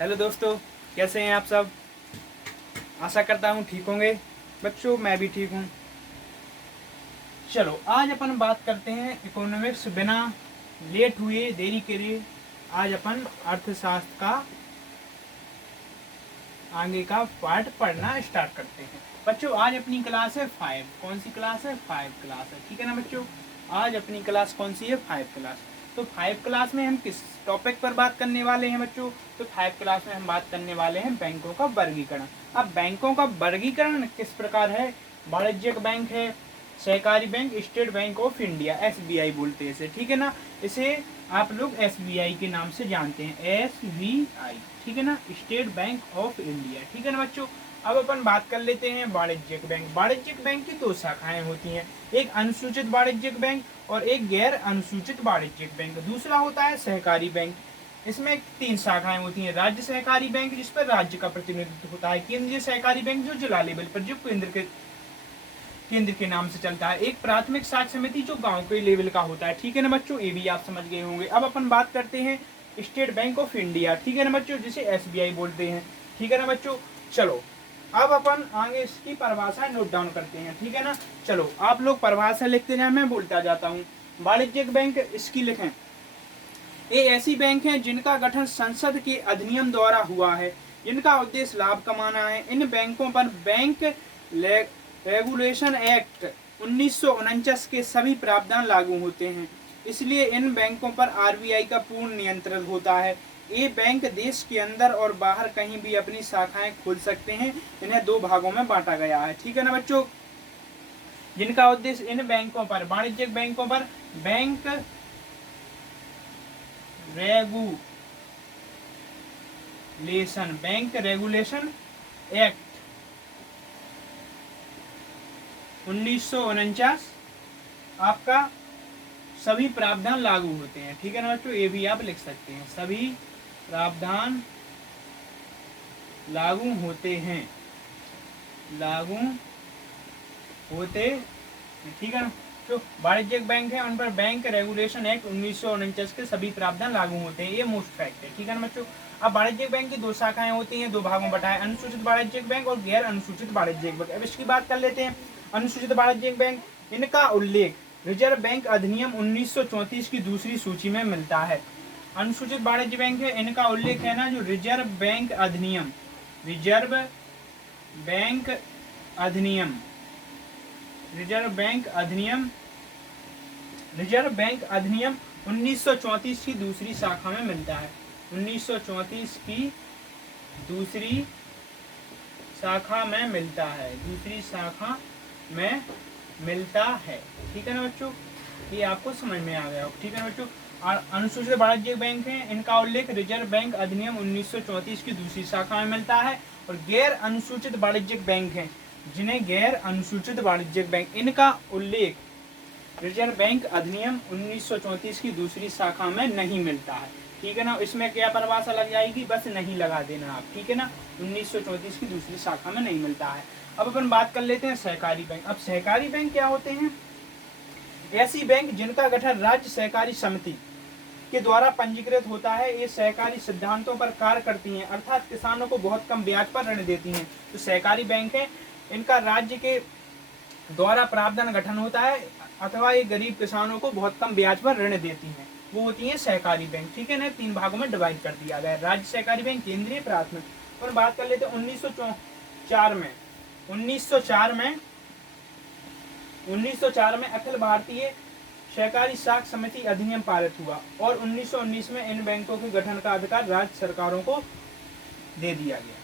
Hello दोस्तों, कैसे हैं आप सब। आशा करता हूँ ठीक होंगे। बच्चों मैं भी ठीक हूँ। चलो आज अपन बात करते हैं इकोनॉमिक्स बिना लेट हुए देरी करे। आज अपन अर्थशास्त्र का आगे का पार्ट पढ़ना स्टार्ट करते हैं। बच्चों आज अपनी क्लास है 5। कौन सी क्लास है? 5 क्लास है, ठीक है ना बच्चों। आज अपनी क्लास कौन सी है? 5 क्लास। तो 5 क्लास में हम किस टॉपिक पर बात करने वाले हैं बच्चों? तो 5 क्लास में हम बात करने वाले हैं बैंकों का वर्गीकरण। अब बैंकों का वर्गीकरण किस प्रकार है? वाणिज्यिक बैंक है, सहकारी bank, state bank of India, SBI बोलते हैं इसे, ठीक है ना। इसे आप लोग SBI के नाम से जानते हैं, SBI, ठीक है ना, स्टेट बैंक ऑफ इंडिया, ठीक है ना बच्चों। अब अपन बात कर लेते हैं वाणिज्यिक बैंक। वाणिज्यिक बैंक की दो शाखाएं होती हैं, एक अनुसूचित वाणिज्यिक बैंक और एक गैर अनुसूचित वाणिज्यिक बैंक। दूसरा होता है सहकारी बैंक। इसमें 3 शाखाएं होती हैं, राज्य सहकारी बैंक जिस पर राज्य का प्रतिनिधित्व होता है, केंद्रीय सहकारी बैंक जो जिला लेवल पर जो केंद्र के नाम से चलता है, एक प्राथमिक साख समिति जो गांव के लेवल का होता है, ठीक है ना बच्चों। ये भी आप समझ गए होंगे। अब अपन बात करते हैं स्टेट बैंक ऑफ इंडिया, ठीक है ना बच्चों, जिसे SBI बोलते हैं, ठीक है ना बच्चों। चलो अब अपन आगे इसकी परिभाषा नोट डाउन करते हैं, ठीक है ना। चलो आप लोग परिभाषा लिखते जाए, मैं बोलता जाता हूँ। वाणिज्यिक बैंक इसकी लिखें, ये ऐसी बैंक हैं जिनका गठन संसद के अधिनियम द्वारा हुआ है, जिनका उद्देश्य लाभ कमाना है। इन बैंकों पर बैंक रेगुलेशन एक्ट 1949 के सभी प्रावधान लागू होते हैं, इसलिए इन बैंकों पर RBI का पूर्ण नियंत्रण होता है। ये बैंक देश के अंदर और बाहर कहीं भी अपनी शाखाएं खोल सकते हैं। इन्हें 2 भागों में बांटा गया है, ठीक है ना बच्चों। जिनका उद्देश्य इन बैंकों पर, वाणिज्यिक बैंकों पर बैंक रेगुलेशन एक्ट 1949 आपका सभी प्रावधान लागू होते हैं, ठीक है ना बच्चों। ये भी आप लिख सकते हैं, सभी प्रावधान लागू होते हैं, ठीक है ना। जो वाणिज्यिक बैंक है उन पर बैंक रेगुलेशन एक्ट 1949 के सभी प्रावधान लागू होते हैं, ये मोस्ट फैक्ट है, ठीक है ना बच्चों। अब वाणिज्यिक बैंक की 2 शाखाएं होती हैं, 2 भागों में बटा है, अनुसूचित वाणिज्यिक बैंक और गैर अनुसूचित वाणिज्यिक बैंक। अब इसकी बात कर लेते हैं। अनुसूचित वाणिज्यिक बैंक, इनका उल्लेख रिजर्व बैंक अधिनियम 1934 की दूसरी सूची में मिलता है। अनुसूचित वाणिज्य बैंक है, इनका उल्लेख है ना जो रिजर्व बैंक अधिनियम, रिजर्व बैंक अधिनियम 1934 की दूसरी शाखा में मिलता है। 1934 की दूसरी शाखा में मिलता है, ठीक है ना बच्चों। ये आपको समझ में आ गया, ठीक है ना बच्चों। और अनुसूचित वाणिज्यिक बैंक है, इनका उल्लेख रिजर्व बैंक अधिनियम 1934 की दूसरी शाखा में मिलता है। और गैर अनुसूचित वाणिज्यिक बैंक हैं, जिन्हें गैर अनुसूचित वाणिज्यिक बैंक, इनका उल्लेख रिजर्व बैंक अधिनियम 1934 की दूसरी शाखा में नहीं मिलता है, ठीक है ना। इसमें क्या परिभाषा लग जाएगी, बस नहीं लगा देना आप, ठीक है ना। 1934 की दूसरी शाखा में नहीं मिलता है। अब अपन बात कर लेते हैं सहकारी बैंक। अब सहकारी बैंक क्या होते हैं? ऐसी बैंक जिनका गठन राज्य सहकारी समिति के द्वारा पंजीकृत होता है। ये सहकारी सिद्धांतों पर कार्य करती हैं, अर्थात किसानों को बहुत कम ब्याज पर ऋण देती हैं। तो सहकारी बैंक है, इनका राज्य के द्वारा प्रावधान गठन होता है, अथवा ये गरीब किसानों को बहुत कम ब्याज पर ऋण देती हैं, वो होती है सहकारी बैंक, ठीक है ना। 3 भागों में डिवाइड कर दिया गया है, राज्य सहकारी बैंक, केंद्रीय, प्राथमिक। और बात कर लेते हैं 1904 में अखिल भारतीय सहकारी साख समिति अधिनियम पारित हुआ और 1919 में इन बैंकों के गठन का अधिकार राज्य सरकारों को दे दिया गया।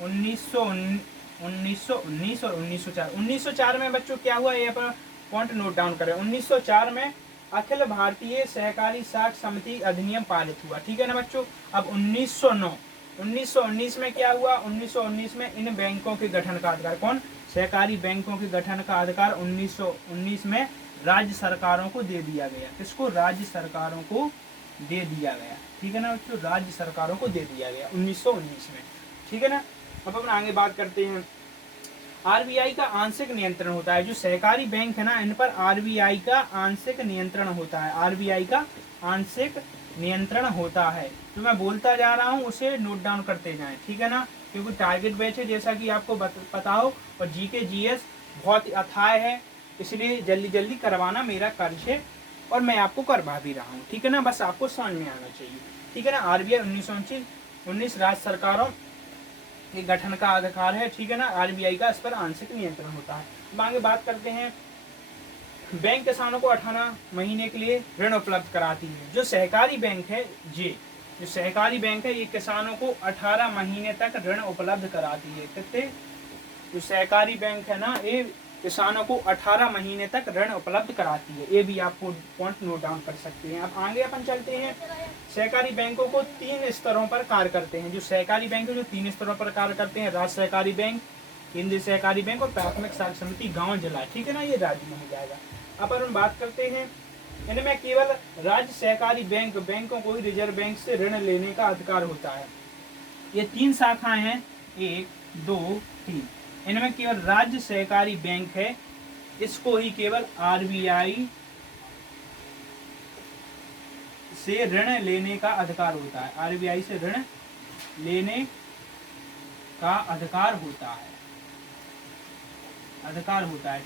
1919 और 1904। 1904 में बच्चों क्या हुआ, ये पर पॉइंट नोट डाउन करें। 1904 में अखिल भारतीय सहकारी साख समिति अधिनियम पारित हुआ, ठीक है ना बच्चों। अब 1919 में क्या हुआ? 1919 में इन बैंकों के गठन का अधिकार, कौन? सहकारी बैंकों के गठन का अधिकार 1919 में राज्य सरकारों को दे दिया गया। किसको? राज्य सरकारों को दे दिया गया, ठीक है ना बच्चों, राज्य सरकारों को दे दिया गया 1919 में, ठीक है ना। अब अपन आगे बात करते हैं। RBI का आंशिक नियंत्रण होता है, जो सहकारी बैंक है ना, इन पर RBI का आंशिक नियंत्रण होता है, RBI का आंशिक नियंत्रण होता है। जो मैं बोलता जा रहा हूँ उसे नोट डाउन करते जाएं, ठीक है ना, क्योंकि टारगेट बैच है जैसा कि आपको पता हो, और जीके जीएस बहुत ही अथाह है, इसलिए जल्दी जल्दी करवाना मेरा कार्य है और मैं आपको करवा भी रहा हूँ, ठीक है ना, बस आपको समझ में आना चाहिए, ठीक है ना। आरबीआई 1919 राज्य सरकारों के गठन का अधिकार है, ठीक है ना। आरबीआई का इस पर आंशिक नियंत्रण होता है। अब आगे बात करते हैं, बैंक किसानों को 18 महीने के लिए ऋण उपलब्ध कराती है। जो सहकारी बैंक है जो सहकारी बैंक है ये किसानों को 18 महीने तक ऋण उपलब्ध कराती है। कितने? जो सहकारी बैंक है ना ये किसानों को 18 महीने तक ऋण उपलब्ध कराती है। ये भी आपको पॉइंट नोट डाउन कर सकते हैं। अब आगे अपन चलते हैं, सहकारी बैंकों को 3 स्तरों पर कार्य करते हैं। जो सहकारी बैंक है जो 3 स्तरों पर कार्य करते हैं, राज्य सहकारी बैंक, केंद्रीय सहकारी बैंक और प्राथमिक सहकारी समिति गांव जिला, ठीक है ना, ये राज्य में हो जाएगा। अब अपन बात करते हैं, इनमें केवल राज्य सहकारी बैंकों को ही रिजर्व बैंक से ऋण लेने का अधिकार होता है। ये 3 शाखाएं हैं, 1 2 3। इनमें केवल राज्य सहकारी बैंक है, इसको ही केवल आरबीआई से ऋण लेने का अधिकार होता है। आरबीआई से ऋण लेने का अधिकार होता है,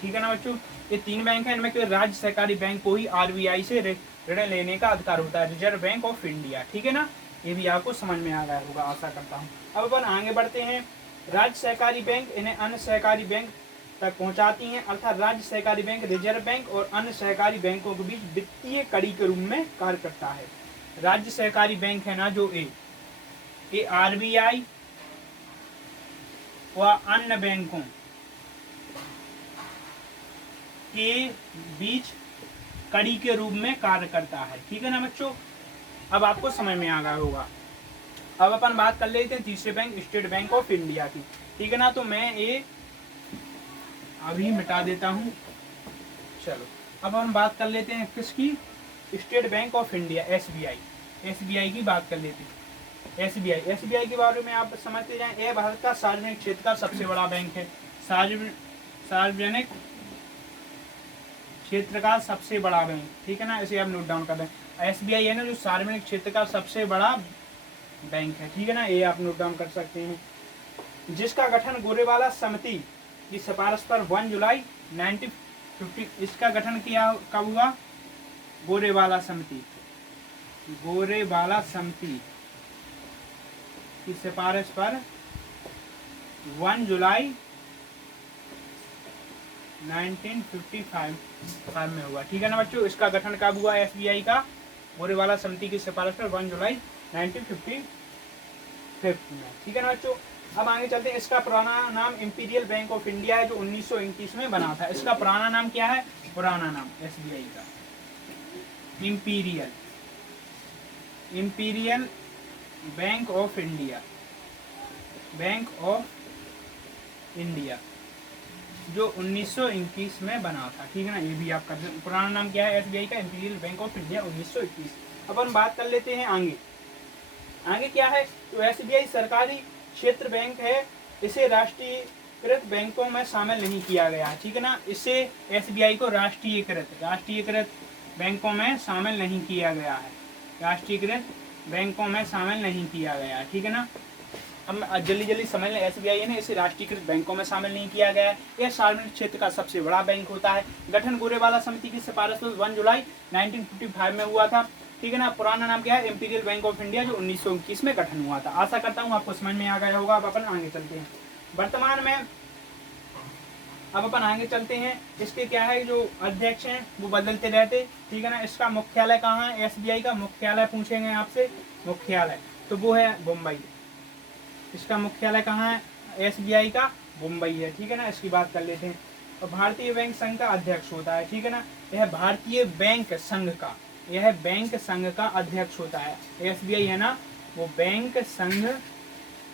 ठीक है ना बच्चों। ये 3 बैंक है, इनमें केवल राज्य सहकारी बैंक को ही आरबीआई से ऋण लेने का अधिकार होता है, रिजर्व बैंक ऑफ इंडिया, ठीक है ना। ये भी आपको समझ में आ गया होगा, आशा करता हूँ। अब अपन आगे बढ़ते हैं, राज्य सहकारी बैंक इन्हें अन्य सहकारी बैंक तक पहुंचाती हैं, अर्थात राज्य सहकारी बैंक रिजर्व बैंक और अन्य सहकारी बैंकों के बीच वित्तीय कड़ी के रूप में कार्य करता है। राज्य सहकारी बैंक है ना जो ये आरबीआई व अन्य बैंकों के बीच कड़ी के रूप में कार्य करता है, ठीक है ना बच्चों। अब आपको समझ में आ गया होगा। अब अपन बात कर लेते हैं तीसरे bank state bank of India की, ठीक है ना। तो मैं ये अभी मिटा देता हूँ। चलो अब हम बात कर लेते हैं किसकी, state bank of India, SBI की बात कर लेते हैं। एसबीआई के बारे में आप समझते जाएं। यह भारत का सार्वजनिक क्षेत्र का सबसे बड़ा बैंक है, सार्वजनिक क्षेत्र का सबसे बड़ा बैंक, ठीक है ना, इसे आप नोट डाउन कर लें। एसबीआई है ना जो सार्वजनिक क्षेत्र का सबसे बड़ा बैंक है, ठीक है ना, ये आप नोट डाउन कर सकते हैं। जिसका गठन गोरेवाला समिति की सिफारिश पर 1 जुलाई 1950, इसका गठन किया कब हुआ? गोरेवाला समिति की सिफारिश पर 1 जुलाई 1955 में हुआ, ठीक है ना बच्चों। इसका गठन कब हुआ एसबीआई का? गोरेवाला समिति की सिफारिश पर 1 जुलाई 1955 में, ठीक है ना बच्चों। अब आगे चलते हैं, इसका पुराना नाम इंपीरियल बैंक ऑफ इंडिया है जो 1921 में बना था। इसका पुराना नाम क्या है? पुराना नाम एसबीआई का इंपीरियल बैंक ऑफ इंडिया जो 1921 में बना था, ठीक है ना। ये भी आपका पुराना नाम क्या है एसबीआई का? Imperial bank of India 1921। अब हम बात कर लेते हैं आगे क्या है। तो एसबीआई सरकारी क्षेत्र बैंक है, इसे राष्ट्रीयकृत बैंकों में शामिल नहीं किया गया, ठीक है ना। इसे एसबीआई को राष्ट्रीयकृत बैंकों में शामिल नहीं किया गया है, ठीक है ना। हम जल्दी समझ लें, एसबीआई है ना इसे राष्ट्रीयकृत बैंकों में शामिल नहीं किया गया है। यह सार्वजनिक क्षेत्र का सबसे बड़ा बैंक होता है। गठन गोरेवाला समिति की सिफारिश 1 जुलाई 1955 में हुआ था, ठीक है ना। पुराना नाम क्या है? इंपीरियल बैंक ऑफ इंडिया जो 1921 में गठन हुआ था। आशा करता हूँ आपको समझ में आ गया होगा। अब अपन आगे चलते हैं वर्तमान में। अब अपन आगे चलते हैं, इसके क्या है जो अध्यक्ष हैं वो बदलते रहते, ठीक है ना। इसका मुख्यालय कहाँ है? एसबीआई का मुख्यालय पूछेंगे आपसे, मुख्यालय तो वो है मुंबई। इसका मुख्यालय कहाँ है? एसबीआई का मुंबई है, ठीक है ना। इसकी बात कर लेते हैं। और भारतीय बैंक संघ का अध्यक्ष होता है, ठीक है ना। यह भारतीय बैंक संघ का अध्यक्ष होता है। एसबीआई है ना वो बैंक संघ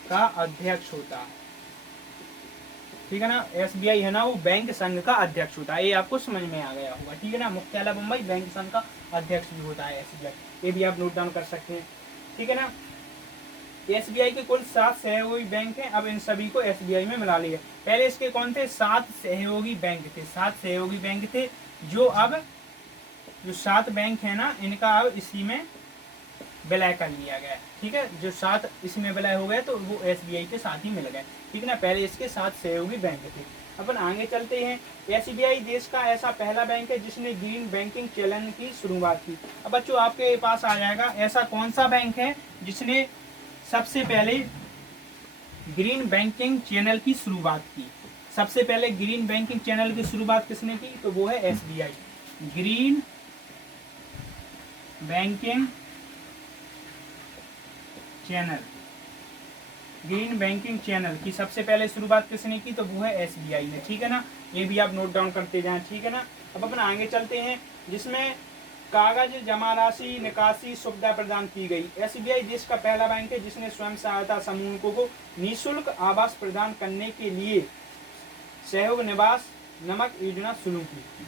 का अध्यक्ष होता है, ठीक है ना। एसबीआई है ना वो बैंक संघ का अध्यक्ष होता है। ये आपको समझ में आ गया होगा, ठीक है ना। मुख्यालय मुंबई, बैंक संघ का अध्यक्ष भी होता है एसबीआई। ये भी आप नोट डाउन कर सकते हैं, ठीक है ना। एसबीआई के कुल 7 सहयोगी बैंक हैं। अब इन सभी को एसबीआई में मिला लिया। पहले इसके कौन थे? 7 सहयोगी बैंक थे, जो 7 बैंक है ना इनका अब इसी में विलय कर लिया गया, ठीक है। जो 7 इसमें विलय हो गए तो वो SBI के साथ ही मिल गए, ठीक है ना। पहले इसके 7 सहयोगी बैंक थे। अपन आगे चलते हैं। SBI देश का ऐसा पहला बैंक है जिसने ग्रीन बैंकिंग चलन की शुरुआत की। अब बच्चों आपके पास आ जाएगा, ऐसा कौन सा बैंक है जिसने सबसे पहले ग्रीन बैंकिंग चैनल की शुरुआत की। सबसे पहले ग्रीन बैंकिंग चैनल की शुरुआत किसने की, तो वो है SBI। Green banking channel, green banking channel की सबसे पहले शुरुआत किसने की, तो वो है SBI ने, ठीक है ना। ये भी आप नोट डाउन करते जाएं, ठीक है ना। अब अपन आगे चलते हैं, जिसमें कागज जमा राशि निकासी सुविधा प्रदान की गई। SBI देश का पहला बैंक है जिसने स्वयं सहायता समूहों को निःशुल्क आवास प्रदान करने के लिए सहयोग निवास नामक योजना शुरू की।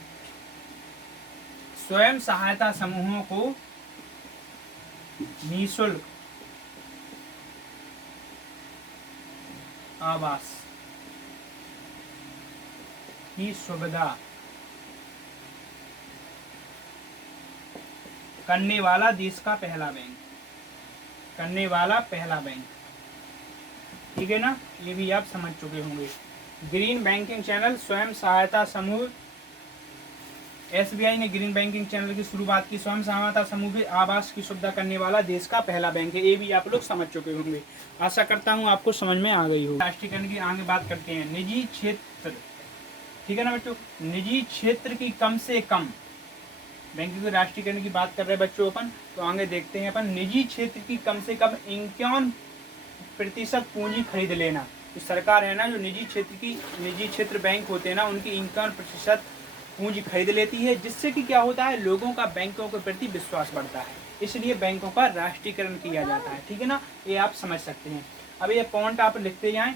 स्वयं सहायता समूहों को निःशुल्क आवास की सुविधा करने वाला देश का पहला बैंक, करने वाला पहला बैंक, ठीक है ना। ये भी आप समझ चुके होंगे। ग्रीन बैंकिंग चैनल, स्वयं सहायता समूह, SBI ने ग्रीन बैंकिंग चैनल की शुरुआत की। स्वयं सहायता समूह के आवास की सुविधा करने वाला देश का पहला बैंक है। ये भी आप लोग समझ चुके होंगे। आशा करता हूँ आपको समझ में आ गई हो। राष्ट्रीयकरण की आगे बात करते हैं। निजी क्षेत्र, ठीक है ना बच्चों। निजी क्षेत्र की कम से कम, बैंकिंग के राष्ट्रीयकरण की बात कर रहे हैं बच्चों अपन, तो आगे देखते हैं अपन। निजी क्षेत्र की कम से कम 51% पूंजी खरीद लेना। तो सरकार है ना, जो निजी क्षेत्र बैंक होते हैं ना, उनकी 51% पूंजी खरीद लेती है, जिससे कि क्या होता है, लोगों का बैंकों के प्रति विश्वास बढ़ता है। इसलिए बैंकों का राष्ट्रीयकरण किया जाता है, ठीक है ना। ये आप समझ सकते हैं। अब ये पॉइंट आप लिखते जाएं।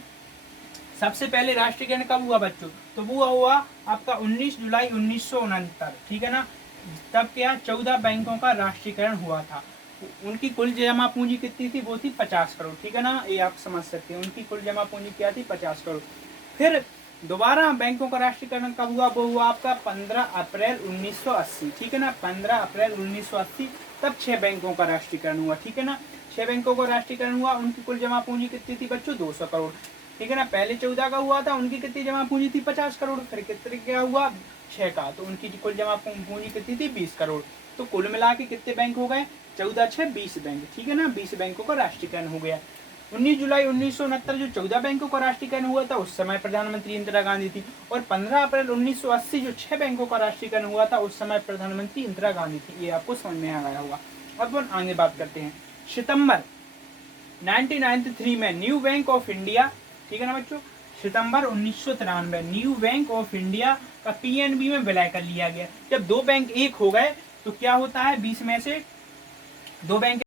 सबसे पहले राष्ट्रीयकरण कब हुआ बच्चों, तो वो हुआ आपका 19 जुलाई 1969, ठीक है ना। तब क्या 14 बैंकों का राष्ट्रीयकरण हुआ था। उनकी कुल जमा पूंजी कितनी थी, वो थी 50 करोड़, ठीक है ना। ये आप समझ सकते हैं, उनकी कुल जमा पूंजी क्या थी, 50 करोड़। फिर दोबारा बैंकों का राष्ट्रीयकरण कब हुआ, वो हुआ आपका 15 अप्रैल 1980, ठीक है ना। 15 अप्रैल 1980 तब 6 बैंकों का राष्ट्रीयकरण हुआ, ठीक है ना। 6 बैंकों का राष्ट्रीयकरण हुआ, उनकी कुल जमा पूंजी कितनी थी बच्चों, 200 करोड़, ठीक है ना। पहले 14 का हुआ था, उनकी कितनी जमा पूंजी थी, 50 करोड़। फिर कितने क्या हुआ, 6 का, तो उनकी कुल जमा पूंजी कितनी थी, 20 करोड़। तो कुल मिला के कितने बैंक हो गए, 14 6 20 बैंक, ठीक है ना। 20 बैंकों का राष्ट्रीयकरण हो गया। 19 जुलाई 1969 जो 14 बैंकों का राष्ट्रीयकरण हुआ था, उस समय प्रधानमंत्री इंदिरा गांधी थी। और 15 अप्रैल 1980 जो 6 बैंकों का राष्ट्रीयकरण हुआ था, उस समय प्रधानमंत्री इंदिरा गांधी थी। ये आपको समझ में आ गया होगा। अब हम आगे बात करते हैं। सितंबर 1993 में न्यू बैंक ऑफ इंडिया, ठीक है ना बच्चों, सितंबर 1993 न्यू बैंक ऑफ इंडिया का PNB में विलय कर लिया गया। जब 2 बैंक एक हो गए तो क्या होता है, 20 में से 2 बैंक